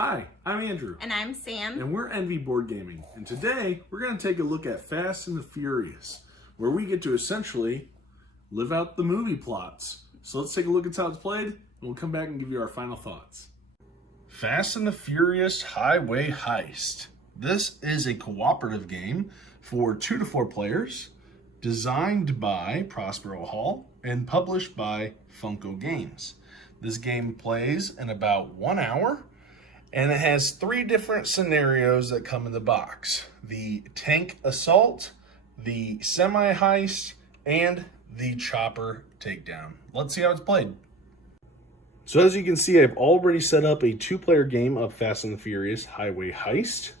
Hi, I'm Andrew. And I'm Sam. And we're Envy Board Gaming. And today, we're going to take a look at Fast and the Furious, where we get to essentially live out the movie plots. So let's take a look at how it's played, and we'll come back and give you our final thoughts. Fast and the Furious Highway Heist. This is a cooperative game for 2 to 4 players, designed by Prospero Hall and published by Funko Games. This game plays in about 1 hour, and it has 3 different scenarios that come in the box. The tank assault, the semi-heist, and the chopper takedown. Let's see how it's played. So as you can see, I've already set up a 2-player game of Fast and the Furious Highway Heist.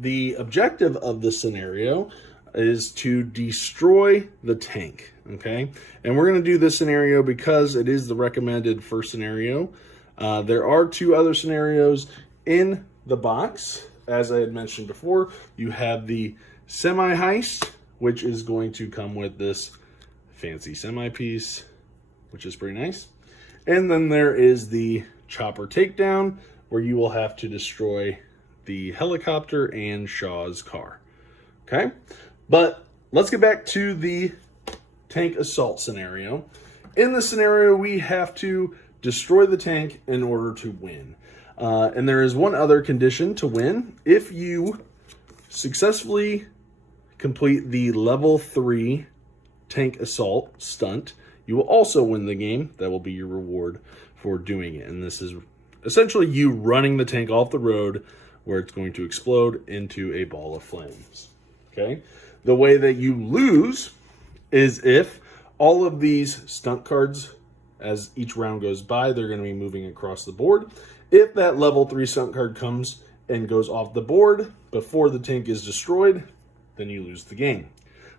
The objective of this scenario is to destroy the tank, okay? And we're going to do this scenario because it is the recommended first scenario. There are 2 other scenarios in the box. As I had mentioned before, you have the semi-heist, which is going to come with this fancy semi-piece, which is pretty nice. And then there is the chopper takedown, where you will have to destroy the helicopter and Shaw's car. Okay? But let's get back to the tank assault scenario. In this scenario, we have to destroy the tank in order to win. And there is one other condition to win. If you successfully complete the level 3 tank assault stunt, you will also win the game. That will be your reward for doing it. And this is essentially you running the tank off the road where it's going to explode into a ball of flames. Okay? The way that you lose is if all of these stunt cards, as each round goes by, they're going to be moving across the board. If that level 3 stunt card comes and goes off the board before the tank is destroyed, then you lose the game.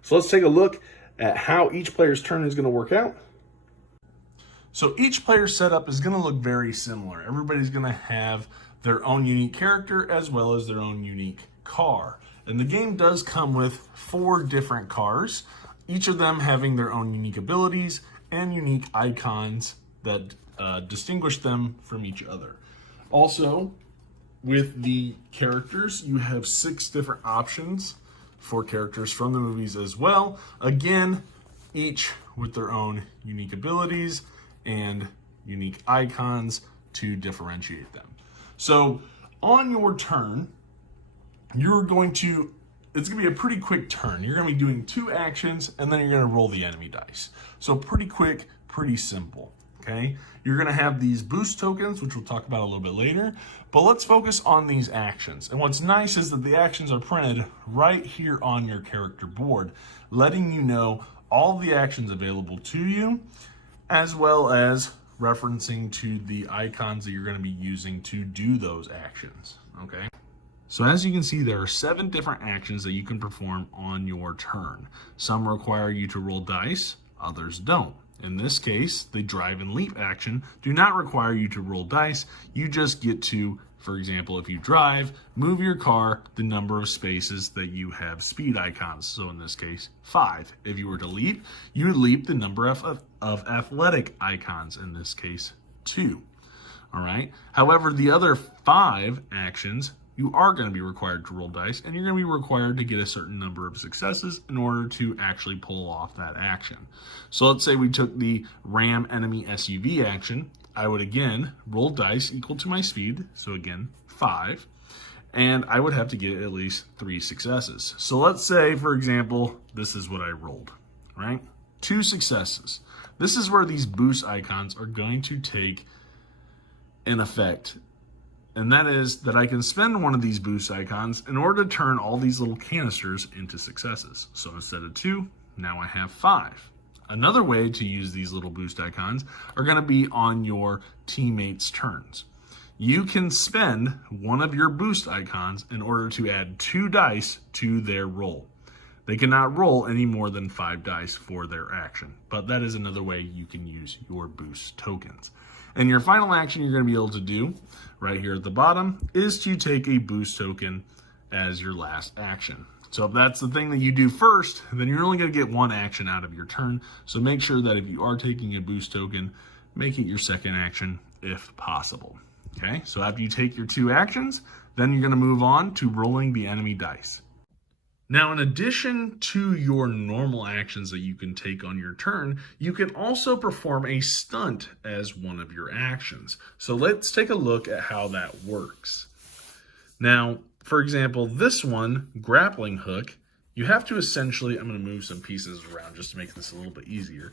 So let's take a look at how each player's turn is going to work out. So each player's setup is going to look very similar. Everybody's going to have their own unique character as well as their own unique car. And the game does come with 4 different cars, each of them having their own unique abilities and unique icons that distinguish them from each other. Also, with the characters, you have 6 different options for characters from the movies as well. Again, each with their own unique abilities and unique icons to differentiate them. So on your turn, it's going to be a pretty quick turn. You're going to be doing 2 actions, and then you're going to roll the enemy dice. So pretty quick, pretty simple, okay? You're going to have these boost tokens, which we'll talk about a little bit later, but let's focus on these actions. And what's nice is that the actions are printed right here on your character board, letting you know all the actions available to you, as well as referencing to the icons that you're going to be using to do those actions, okay? So as you can see, there are 7 different actions that you can perform on your turn. Some require you to roll dice, others don't. In this case, the drive and leap action do not require you to roll dice. You just get to, for example, if you drive, move your car the number of spaces that you have speed icons. So in this case, 5. If you were to leap, you would leap the number of athletic icons, in this case, 2. All right. However, the other 5 actions, you are going to be required to roll dice, and you're going to be required to get a certain number of successes in order to actually pull off that action. So let's say we took the ram enemy SUV action. I would again roll dice equal to my speed, so again 5, and I would have to get at least 3 successes. So let's say, for example, this is what I rolled, right? 2 successes. This is where these boost icons are going to take an effect. And that is that I can spend one of these boost icons in order to turn all these little canisters into successes. So instead of 2, now I have 5. Another way to use these little boost icons are going to be on your teammates' turns. You can spend one of your boost icons in order to add 2 dice to their roll. They cannot roll any more than 5 dice for their action, but that is another way you can use your boost tokens. And your final action you're going to be able to do right here at the bottom is to take a boost token as your last action. So if that's the thing that you do first, then you're only going to get 1 action out of your turn. So make sure that if you are taking a boost token, make it your second action if possible. Okay, so after you take your 2 actions, then you're going to move on to rolling the enemy dice. Now, in addition to your normal actions that you can take on your turn, you can also perform a stunt as one of your actions. So let's take a look at how that works. Now, for example, this one, grappling hook, you have to essentially, I'm going to move some pieces around just to make this a little bit easier.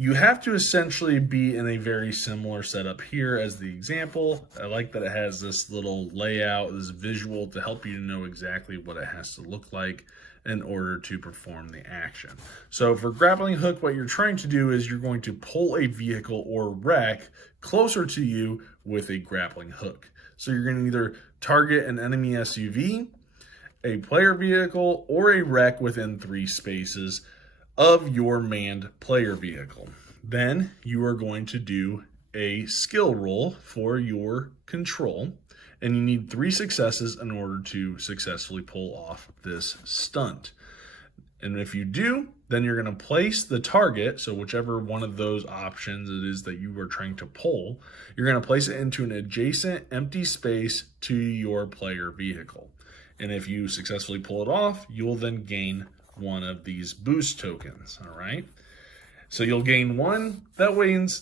You have to essentially be in a very similar setup here as the example. I like that it has this little layout, this visual to help you know exactly what it has to look like in order to perform the action. So for grappling hook, what you're trying to do is you're going to pull a vehicle or wreck closer to you with a grappling hook. So you're going to either target an enemy SUV, a player vehicle, or a wreck within 3 spaces of your manned player vehicle. Then you are going to do a skill roll for your control, and you need 3 successes in order to successfully pull off this stunt. And if you do, then you're going to place the target, so whichever one of those options it is that you are trying to pull, you're going to place it into an adjacent empty space to your player vehicle. And if you successfully pull it off, you'll then gain one of these boost tokens, all right? So you'll gain 1. That means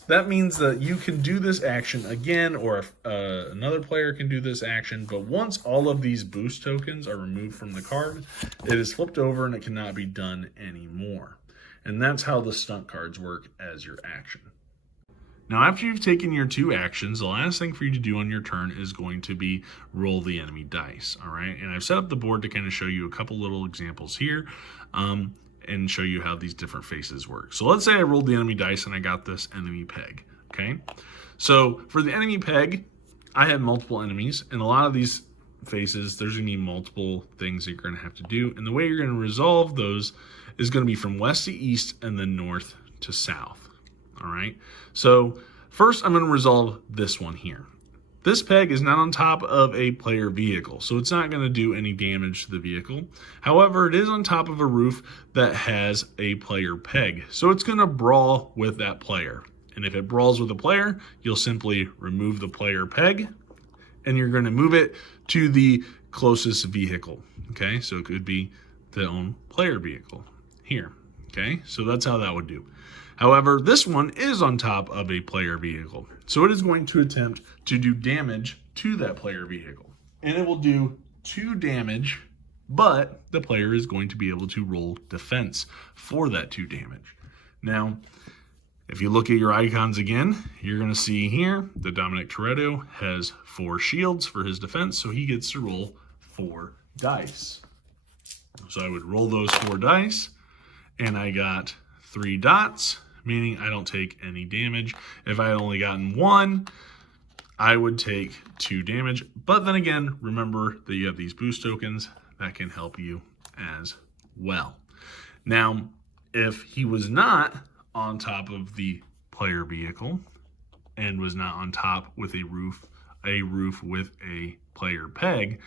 that you can do this action again, or another player can do this action, but once all of these boost tokens are removed from the card, it is flipped over and it cannot be done anymore. And that's how the stunt cards work as your action. Now, after you've taken your 2 actions, the last thing for you to do on your turn is going to be roll the enemy dice, all right? And I've set up the board to kind of show you a couple little examples here and show you how these different faces work. So let's say I rolled the enemy dice and I got this enemy peg, okay? So for the enemy peg, I have multiple enemies, and a lot of these faces, there's going to be multiple things that you're going to have to do, and the way you're going to resolve those is going to be from west to east and then north to south. All right, so first I'm going to resolve this one here. This peg is not on top of a player vehicle, so it's not going to do any damage to the vehicle. However, it is on top of a roof that has a player peg, so it's going to brawl with that player. And if it brawls with a player, you'll simply remove the player peg, and you're going to move it to the closest vehicle. Okay, so it could be the own player vehicle here. Okay, so that's how that would do. However, this one is on top of a player vehicle, so it is going to attempt to do damage to that player vehicle. And it will do 2 damage, but the player is going to be able to roll defense for that 2 damage. Now, if you look at your icons again, you're going to see here that Dominic Toretto has 4 shields for his defense, so he gets to roll 4 dice. So I would roll those 4 dice, and I got 3 dots, meaning I don't take any damage. If I had only gotten 1, I would take 2 damage. But then again, remember that you have these boost tokens that can help you as well. Now, if he was not on top of the player vehicle and was not on top with a roof with a player peg,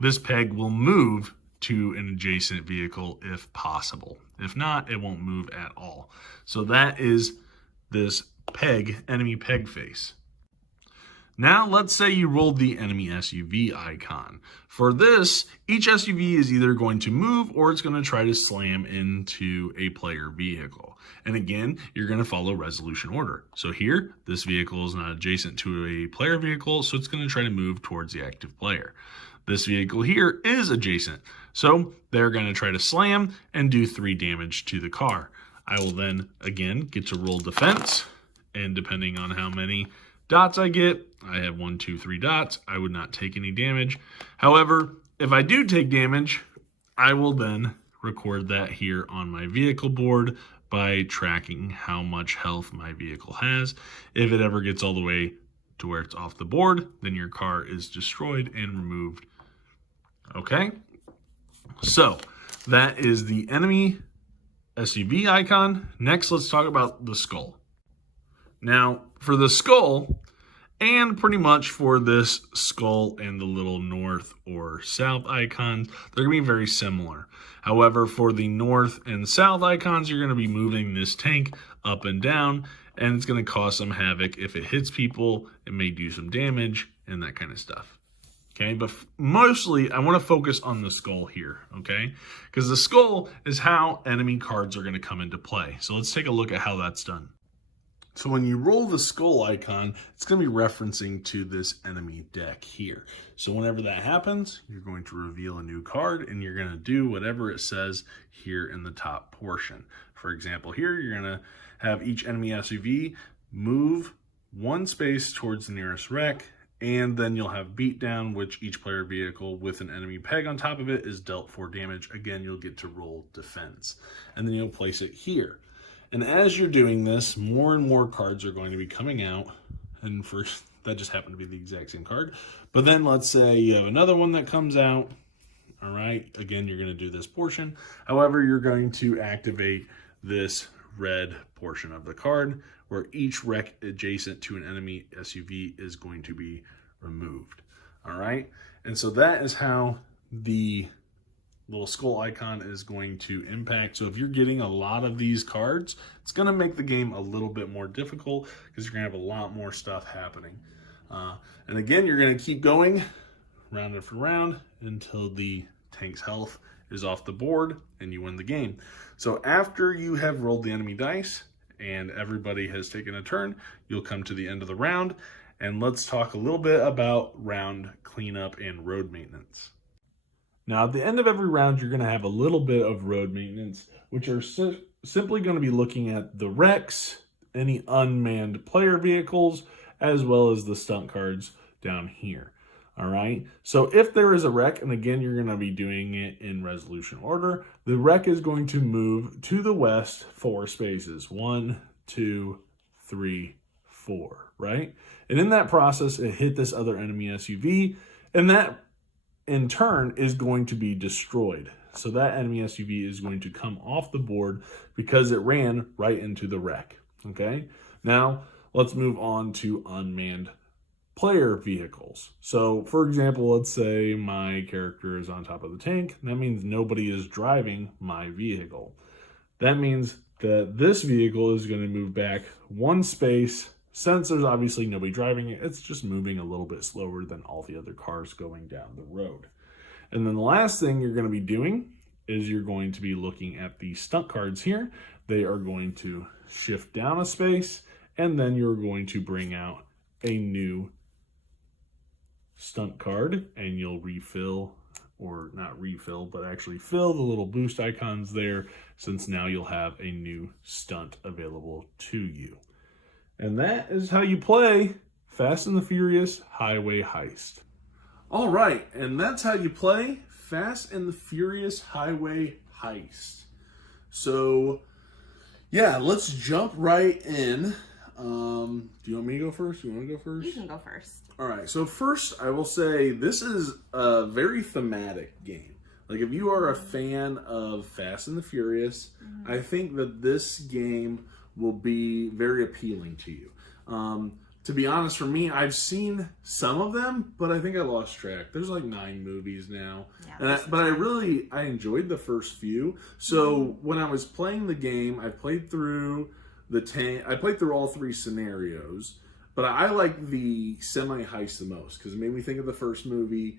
this peg will move to an adjacent vehicle if possible. If not, it won't move at all. So that is this peg, enemy peg face. Now let's say you rolled the enemy SUV icon. For this, each SUV is either going to move or it's going to try to slam into a player vehicle. And again, you're going to follow resolution order. So here, this vehicle is not adjacent to a player vehicle, so it's going to try to move towards the active player. This vehicle here is adjacent, so they're going to try to slam and do 3 damage to the car. I will then, again, get to roll defense, and depending on how many dots I get, I have 1, 2, 3 dots, I would not take any damage. However, if I do take damage, I will then record that here on my vehicle board by tracking how much health my vehicle has. If it ever gets all the way to where it's off the board, then your car is destroyed and removed. Okay, so that is the enemy SUV icon. Next, let's talk about the skull. Now, for the skull, and pretty much for this skull and the little north or south icons, they're going to be very similar. However, for the north and south icons, you're going to be moving this tank up and down, and it's going to cause some havoc. If it hits people, it may do some damage and that kind of stuff. Okay, but mostly I want to focus on the skull here, okay? Because the skull is how enemy cards are going to come into play. So let's take a look at how that's done. So when you roll the skull icon, it's going to be referencing to this enemy deck here. So whenever that happens, you're going to reveal a new card and you're going to do whatever it says here in the top portion. For example, here you're going to have each enemy SUV move one space towards the nearest wreck, and then you'll have beatdown, which each player vehicle with an enemy peg on top of it is dealt 4 damage. Again, you'll get to roll defense. And then you'll place it here. And as you're doing this, more and more cards are going to be coming out. And first, that just happened to be the exact same card. But then let's say you have another one that comes out. All right, again, you're going to do this portion. However, you're going to activate this red portion of the card where each wreck adjacent to an enemy SUV is going to be removed. All right, and so that is how the little skull icon is going to impact. So if you're getting a lot of these cards, it's going to make the game a little bit more difficult because you're going to have a lot more stuff happening. And again, you're going to keep going round after round until the tank's health is off the board and you win the game. So after you have rolled the enemy dice and everybody has taken a turn, you'll come to the end of the round. And let's talk a little bit about round cleanup and road maintenance. Now, at the end of every round, you're going to have a little bit of road maintenance, which are simply going to be looking at the wrecks, any unmanned player vehicles, as well as the stunt cards down here. All right, so if there is a wreck, and again, you're going to be doing it in resolution order, the wreck is going to move to the west 4 spaces. 1, 2, 3, 4, right? And in that process, it hit this other enemy SUV, and that in turn is going to be destroyed. So that enemy SUV is going to come off the board because it ran right into the wreck, okay? Now, let's move on to unmanned player vehicles. So, for example, let's say my character is on top of the tank. That means nobody is driving my vehicle. That means that this vehicle is going to move back 1 space. Since there's obviously nobody driving it, it's just moving a little bit slower than all the other cars going down the road. And then the last thing you're going to be doing is you're going to be looking at the stunt cards here. They are going to shift down a space, and then you're going to bring out a new stunt card, and you'll refill, or not refill, but actually fill the little boost icons there, since now you'll have a new stunt available to you. And that is how you play Fast and the Furious Highway Heist. All right, and that's how you play Fast and the Furious Highway Heist. So, yeah, let's jump right in. Do you want me to go first? You want to go first? You can go first. All right, so first I will say this is a very thematic game. Like, if you are a fan of Fast and the Furious, I think that this game will be very appealing to you. To be honest, for me, I've seen some of them, but I think I lost track. There's like 9 movies now. Yeah, but I enjoyed the first few. So when I was playing the game, I played through I played through all 3 scenarios, but I like the semi-heist the most because it made me think of the first movie,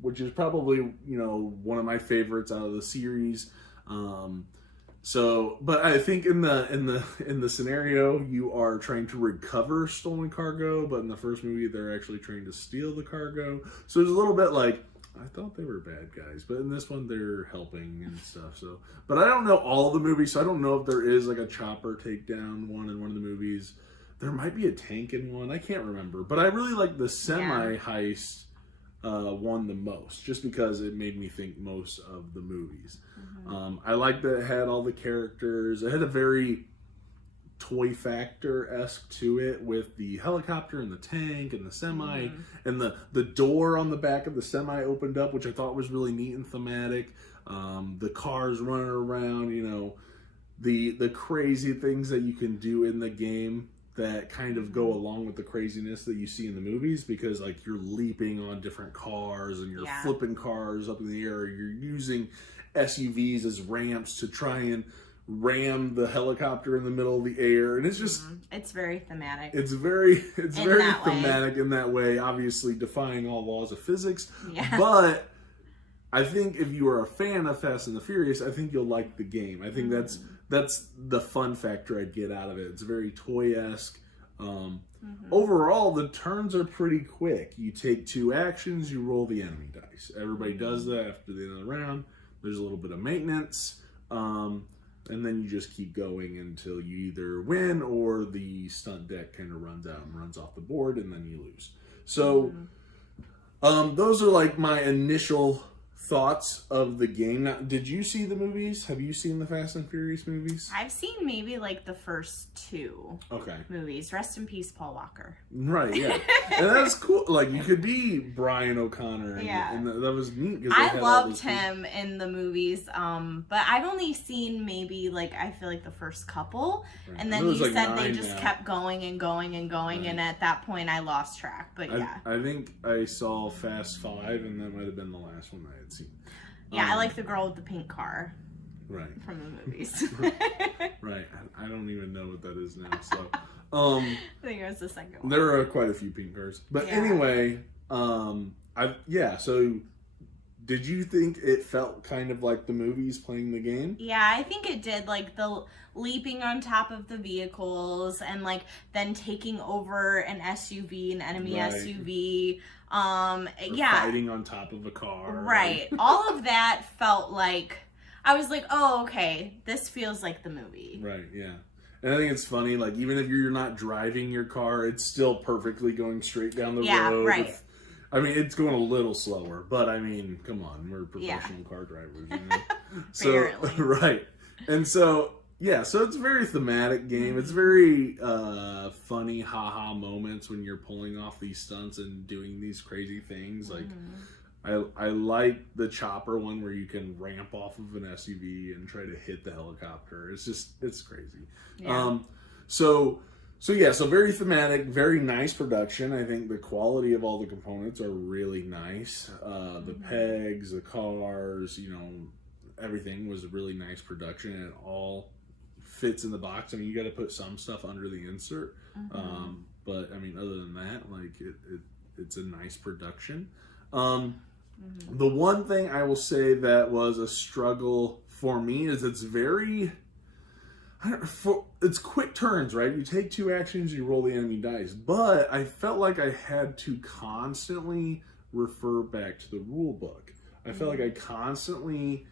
which is probably, one of my favorites out of the series. But I think in the scenario, you are trying to recover stolen cargo, but in the first movie, they're actually trying to steal the cargo. So there's a little bit like, I thought they were bad guys, but in this one, they're helping and stuff. So, but I don't know all the movies, so I don't know if there is like a chopper takedown one in one of the movies. There might be a tank in one. I can't remember, but I really like the semi-heist one the most, just because it made me think most of the movies. I liked that it had all the characters. It had a very Toy Factor-esque to it with the helicopter and the tank and the semi, and the door on the back of the semi opened up, which I thought was really neat and thematic. The cars running around, the crazy things that you can do in the game that kind of go along with the craziness that you see in the movies, because like you're leaping on different cars and you're flipping cars up in the air. You're using SUVs as ramps to try and ram the helicopter in the middle of the air, and it's just it's very thematic. It's very thematic in that way, obviously defying all laws of physics. Yeah. But I think if you are a fan of Fast and the Furious, I think you'll like the game. I think that's the fun factor I'd get out of it. It's very toy-esque. Overall, the turns are pretty quick. You take 2 actions, you roll the enemy dice. Everybody does that after the end of the round. There's a little bit of maintenance, and then you just keep going until you either win or the stunt deck kind of runs out and runs off the board, and then you lose. So those are like my initial thoughts of the game. Now, did you see the movies? Have you seen the Fast and Furious movies? I've seen maybe like the first 2 movies. Rest in peace, Paul Walker. Right, yeah. And that's cool. Like, you could be Brian O'Connor. And that was neat. I loved him in the movies, but I've only seen maybe, like, I feel like the first couple. Right. And then you like said they just kept going and going and going, right. And at that point I lost track. But yeah. I think I saw Fast 5, and that might have been the last one I had seen. Yeah, I like the girl with the pink car. Right. From the movies. Right. I don't even know what that is now. So, I think it was the second one. There are quite a few pink cars. But anyway, so did you think it felt kind of like the movies playing the game? Yeah, I think it did. Like the leaping on top of the vehicles and like then taking over an SUV, an enemy SUV. Fighting on top of a car. Right. All of that felt like, I was like, oh, okay, this feels like the movie. Right, yeah. And I think it's funny, like, even if you're not driving your car, it's still perfectly going straight down the road. Yeah, right. I mean, it's going a little slower, but I mean, come on, we're professional car drivers, you know? So, right. And so, yeah, so it's a very thematic game. It's very funny, haha moments when you're pulling off these stunts and doing these crazy things. Like, I like the chopper one where you can ramp off of an SUV and try to hit the helicopter. It's crazy. Yeah. So very thematic, very nice production. I think the quality of all the components are really nice. The pegs, the cars, you know, everything was a really nice production, and it all fits in the box. I mean, you got to put some stuff under the insert, but I mean, other than that, like it's a nice production. The one thing I will say that was a struggle for me is it's quick turns, right? You take 2 actions, you roll the enemy dice, but I felt like I had to constantly refer back to the rule book. I felt like I constantly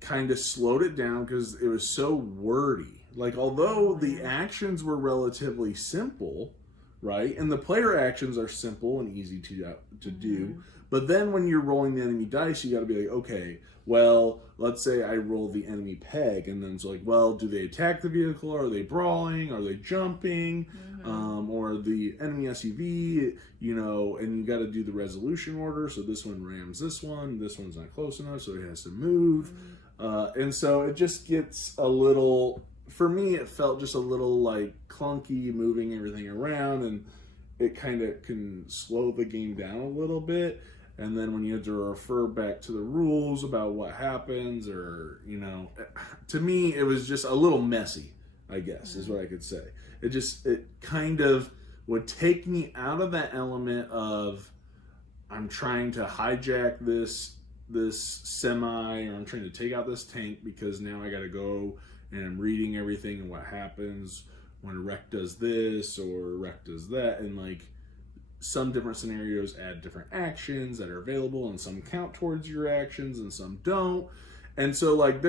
kind of slowed it down because it was so wordy. Like, although the actions were relatively simple, right? And the player actions are simple and easy to do. But then when you're rolling the enemy dice, you got to be like, okay, well, let's say I roll the enemy peg, and then it's like, well, do they attack the vehicle? Are they brawling? Are they jumping? Or the enemy SUV, you know, and you got to do the resolution order. So this one rams this one's not close enough, so it has to move. And so it just gets a little, for me, it felt just a little like clunky, moving everything around, and it kind of can slow the game down a little bit. And then when you have to refer back to the rules about what happens, or, you know, to me, it was just a little messy, I guess, is what I could say. It kind of would take me out of that element of, I'm trying to hijack this semi, or I'm trying to take out this tank because now I got to go and I'm reading everything and what happens when a wreck does this or a wreck does that. And like, some different scenarios add different actions that are available, and some count towards your actions and some don't. And so like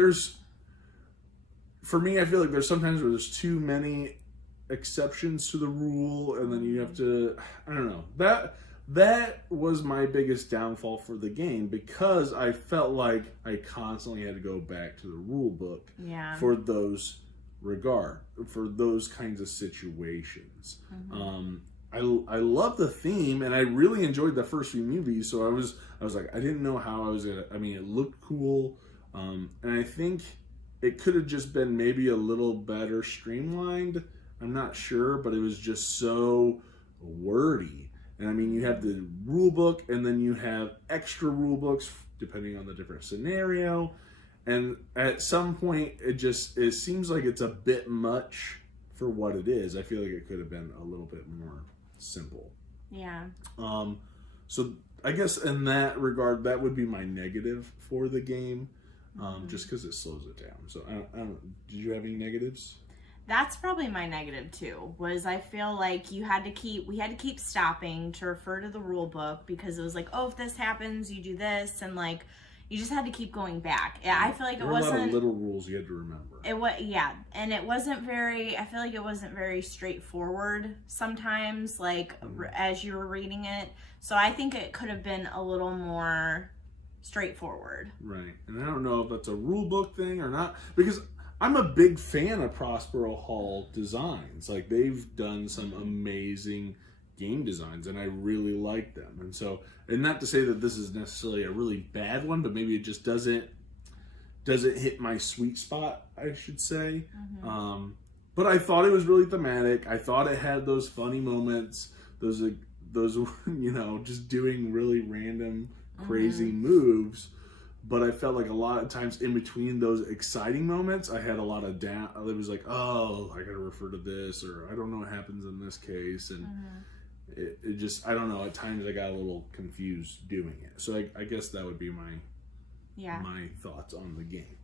for me, I feel like there's sometimes where there's too many exceptions to the rule, and then you have to, I don't know, that was my biggest downfall for the game, because I felt like I constantly had to go back to the rule book for those kinds of situations. I love the theme, and I really enjoyed the first few movies, so I was like, I didn't know how I was gonna, I mean, it looked cool, and I think it could have just been maybe a little better streamlined. I'm not sure, but it was just so wordy. And I mean, you have the rule book, and then you have extra rule books depending on the different scenario. And at some point, it seems like it's a bit much for what it is. I feel like it could have been a little bit more simple. Yeah. So I guess in that regard, that would be my negative for the game, just because it slows it down. So I don't. Did you have any negatives? That's probably my negative too. Was I feel like we had to keep stopping to refer to the rule book, because it was like, oh, if this happens, you do this, and like you just had to keep going back. Yeah, I feel like there were a lot of little rules you had to remember. And it wasn't very. I feel like it wasn't very straightforward sometimes, like as you were reading it. So I think it could have been a little more straightforward. Right, and I don't know if that's a rule book thing or not, because I'm a big fan of Prospero Hall designs. Like, they've done some amazing game designs, and I really like them. And so, and not to say that this is necessarily a really bad one, but maybe it just doesn't hit my sweet spot, I should say. But I thought it was really thematic. I thought it had those funny moments, those just doing really random, crazy moves. But I felt like a lot of times in between those exciting moments, I had a lot of down. It was like, oh, I got to refer to this, or I don't know what happens in this case. And it just, I don't know, at times I got a little confused doing it. So I guess that would be my thoughts on the game.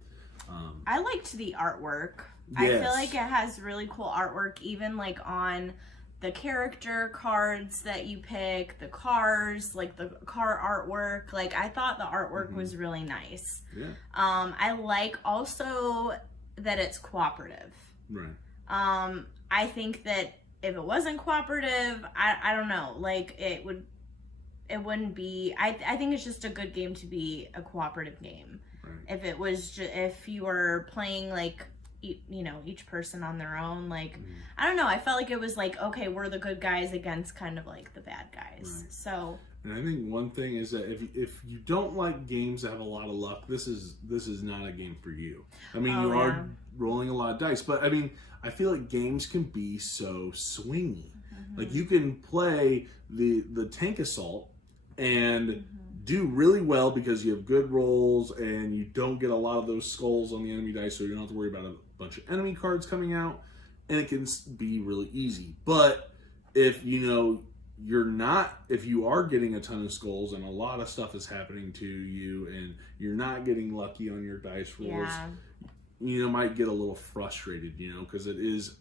I liked the artwork. Yes. I feel like it has really cool artwork, even like on the character cards that you pick, the cars, like the car artwork. Like, I thought the artwork was really nice. Yeah. I like also that it's cooperative. Right. I think that if it wasn't cooperative, I don't know, like it wouldn't be, I think it's just a good game to be a cooperative game. Right. If it was if you were playing like, each person on their own, like, I don't know, I felt like it was like, okay, we're the good guys against kind of like the bad guys. Right. So, and I think one thing is that if you don't like games that have a lot of luck, this is not a game for you. I mean, you are rolling a lot of dice, but I mean, I feel like games can be so swingy. Like, you can play the tank assault and do really well because you have good rolls and you don't get a lot of those skulls on the enemy dice, so you don't have to worry about a bunch of enemy cards coming out, and it can be really easy. But if if you are getting a ton of skulls and a lot of stuff is happening to you and you're not getting lucky on your dice rolls, you might get a little frustrated, because it is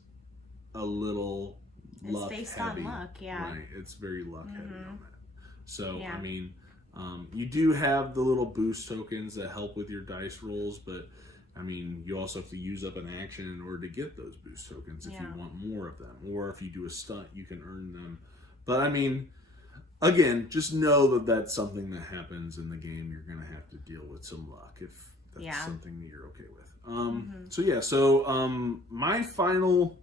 a little luck heavy. It's based on luck, Right, it's very luck heavy on that. So, I mean, you do have the little boost tokens that help with your dice rolls, but I mean, you also have to use up an action in order to get those boost tokens if you want more of them. Or if you do a stunt, you can earn them. But I mean, again, just know that that's something that happens in the game. You're going to have to deal with some luck if that's something that you're okay with. So my final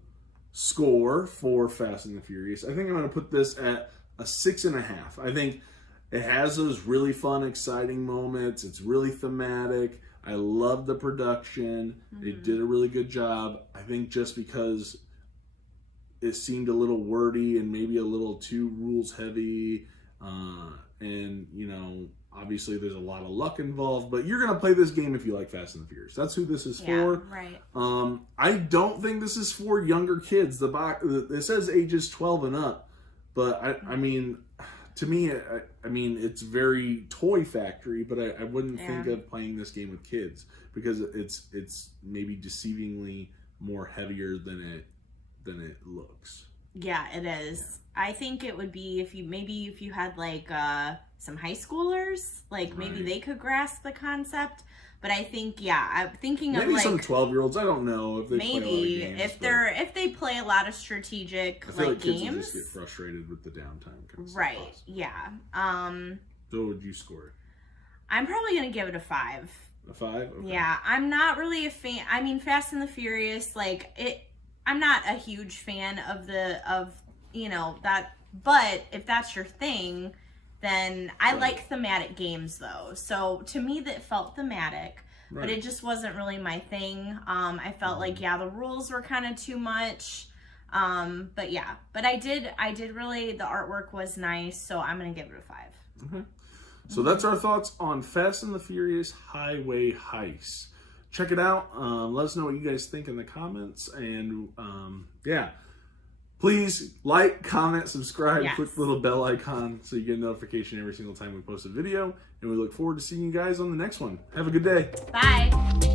score for Fast and the Furious, I think I'm going to put this at a 6.5. I think it has those really fun, exciting moments. It's really thematic. I love the production. They did a really good job. I think just because it seemed a little wordy and maybe a little too rules heavy, and obviously there's a lot of luck involved, but you're gonna play this game if you like Fast and the Furious. That's who this is for. Right. I don't think this is for younger kids. It says ages 12 and up, but I mean, to me, I mean, it's very toy factory, but I wouldn't think of playing this game with kids because it's maybe deceivingly more heavier than it looks. Yeah, it is. Yeah. I think it would be if you had like some high schoolers, like maybe they could grasp the concept. But I think, I'm thinking maybe of like some 12-year-olds. I don't know if they play a lot of games, if they play a lot of strategic I feel like games. Kids will just get frustrated with the downtime. Right. Yeah. So what would you score it? I'm probably gonna give it a 5. A 5? Okay. Yeah, I'm not really a fan. I mean, Fast and the Furious, like it. I'm not a huge fan of that. But if that's your thing, then I like thematic games though. So to me that felt thematic, but it just wasn't really my thing. I felt like, the rules were kind of too much. But I did really, the artwork was nice. So I'm going to give it a 5. Okay. So that's our thoughts on Fast and the Furious Highway Heist. check it out. Let us know what you guys think in the comments. And yeah, please like, comment, subscribe, click the little bell icon so you get a notification every single time we post a video. And we look forward to seeing you guys on the next one. Have a good day. Bye.